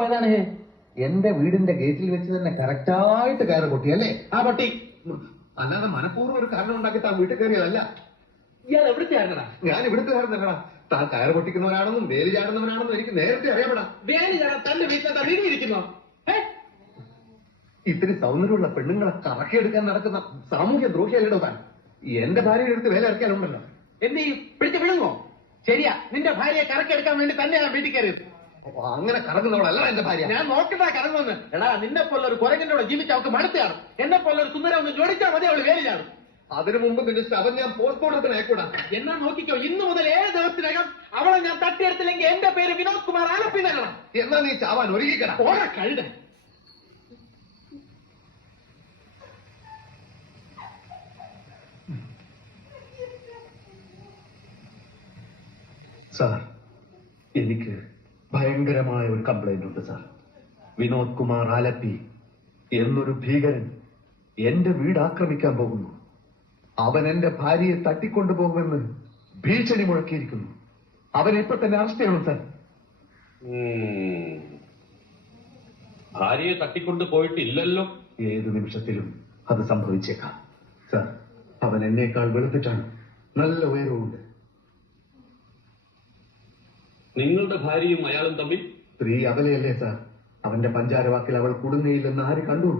പോയതാണ്. എന്റെ വീടിന്റെ ഗേറ്റിൽ വെച്ച് തന്നെ കറക്റ്റായിട്ട് കയറ് പൊട്ടിയല്ലേ? ആ പൊട്ടി. അല്ലാതെ മനഃപൂർവ്വം ഒരു കാരണം ഉണ്ടാക്കി താൻ വീട്ടിൽ കയറിയതല്ല. ഇയാൾ എവിടുത്തെ ആരണടാ? ഞാൻ ഇവിടുത്തെ കാരണല്ലടാ. താൻ കയറ് പൊട്ടിക്കുന്നവരാണെന്നും വേലി ചാടുന്നവരാണെന്നും എനിക്ക് നേരത്തെ അറിയാപ്പെടാ. വേലി ചാടാൻ തന്റെ വീട്ടിലെത്താൻ നീങ്ങിയിരിക്കുന്നോ? ഇത്തിരി സൗന്ദര്യമുള്ള പെണ്ണുങ്ങളെ കറക്കിയെടുക്കാൻ നടക്കുന്ന സാമൂഹ്യ ദ്രോഹിയല്ലോ താൻ. എന്റെ ഭാര്യയുടെ അടുത്ത് വേല ഇറക്കാനുണ്ടല്ലോ. എന്ത് ചെയ്യും? പിടിച്ച് വിഴുങ്ങോ? ശരിയാ, നിന്റെ ഭാര്യയെ കറക്കെടുക്കാൻ വേണ്ടി തന്നെ ഞാൻ വീട്ടിൽ കയറിയത്. അങ്ങനെ കറങ്ങുന്നവളല്ല എന്റെ ഭാര്യ. ഞാൻ നോക്കട്ടാ കറങ്ങുമെന്ന്. എടാ, നിന്നെ പോലെ ഒരു കുരങ്ങന്റെ കൂടെ ജീവിച്ച അവൾക്ക് മടുത്തയാണ്. എന്നെ പോലെ ഒരു സുന്ദരം ഒന്ന് ജോഡിച്ചാൽ മതി അവള് വേലി ചാടും. അതിനു മുമ്പ് നിന്റെ ശവം ഞാൻ പോസ്റ്റ്മോർട്ടത്തിന് അയക്കൂടാ. എന്നാ നോക്കിക്കോ, ഇന്നു മുതൽ 7 ദിവസത്തിനകം അവളെ ഞാൻ തട്ടിയെടുത്തില്ലെങ്കിൽ എന്റെ പേര് വിനോദ് കുമാർ ആലപ്പി നൽകണം. എന്നാ നീ ചാവാൻ ഒരുങ്ങിക്കട. ഓടെ കഴുത. സാർ, എനിക്ക് ഭയങ്കരമായ ഒരു കംപ്ലൈന്റ് ഉണ്ട് സാർ. വിനോദ് കുമാർ ആലപ്പി എന്നൊരു ഭീകരൻ എന്റെ വീട് ആക്രമിക്കാൻ പോകുന്നു. അവൻ എന്റെ ഭാര്യയെ തട്ടിക്കൊണ്ടുപോകുമെന്ന് ഭീഷണി മുഴക്കിയിരിക്കുന്നു. അവനെ ഇപ്പൊ തന്നെ അറസ്റ്റ് ചെയ്യണം സാർ. ഭാര്യയെ തട്ടിക്കൊണ്ട് പോയിട്ടില്ലല്ലോ. ഏത് നിമിഷത്തിലും അത് സംഭവിച്ചേക്കാം സാർ. അവൻ എന്നേക്കാൾ വെളുത്തിട്ടാണ്, നല്ല ഉയരവുമുണ്ട്. നിങ്ങളുടെ ഭാര്യയും അയാളും തമ്മിൽ സ്ത്രീ അവലയല്ലേ സാർ? അവന്റെ പഞ്ചാരവാക്കിൽ അവൾ കുടുങ്ങയില്ലെന്ന് ആര് കണ്ടു?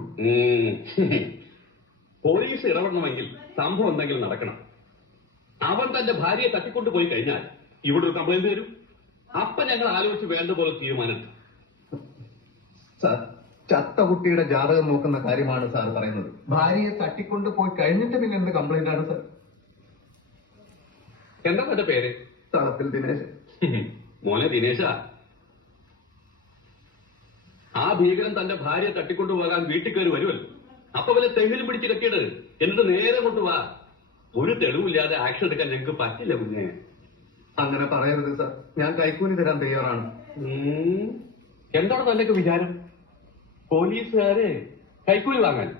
പോലീസ് ഇടപെടണമെങ്കിൽ സംഭവം എന്തെങ്കിലും നടക്കണം. അവൻ തന്റെ ഭാര്യയെ തട്ടിക്കൊണ്ടു പോയി കഴിഞ്ഞാൽ ഇവിടെ ഒരു കംപ്ലൈന്റ് തരും. അപ്പൊ ഞങ്ങൾ ആലോചിച്ച് വേണ്ട പോലെ തീരുമാനം. സാർ, ചത്ത കുട്ടിയുടെ ജാതകം നോക്കുന്ന കാര്യമാണ് സാർ പറയുന്നത്. ഭാര്യയെ തട്ടിക്കൊണ്ടു പോയി കഴിഞ്ഞിട്ട് പിന്നെ എന്ത് കംപ്ലൈന്റ് ആണ് സാർ? എന്താ തന്റെ പേര്? തളത്തിൽ ദിനേശ്. മോനെ ദിനേശ, ആ ഭീകരൻ തന്റെ ഭാര്യയെ തട്ടിക്കൊണ്ടുപോകാൻ വീട്ടിൽ കയറി വരുമല്ലോ. അപ്പൊ വല്ല തെങ്ങിലും പിടിച്ച് കെട്ടിയത് എന്നിട്ട് നേരെ കൊണ്ടുപോവാ. ഒരു തെളിവില്ലാതെ ആക്ഷൻ എടുക്കാൻ ഞങ്ങൾക്ക് പറ്റില്ല കുഞ്ഞെ. അങ്ങനെ പറയരുത് സാർ. ഞാൻ കൈക്കൂലി തരാൻ തയ്യാറാണ്. എന്താണ് തന്റെയൊക്കെ വിചാരം? പോലീസുകാരെ കൈക്കൂലി വാങ്ങാൻ?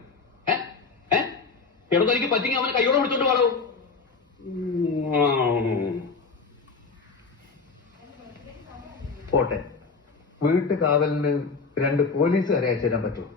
എവിടെ തനിക്ക് പറ്റിങ്ങി അവനെ കൈയോടെ പിടിച്ചോണ്ട് പാടോ? പോട്ടെ, വീട്ടു കാവലിന് 2 പോലീസുകാരെ അയച്ചു തരാൻ പറ്റുമോ?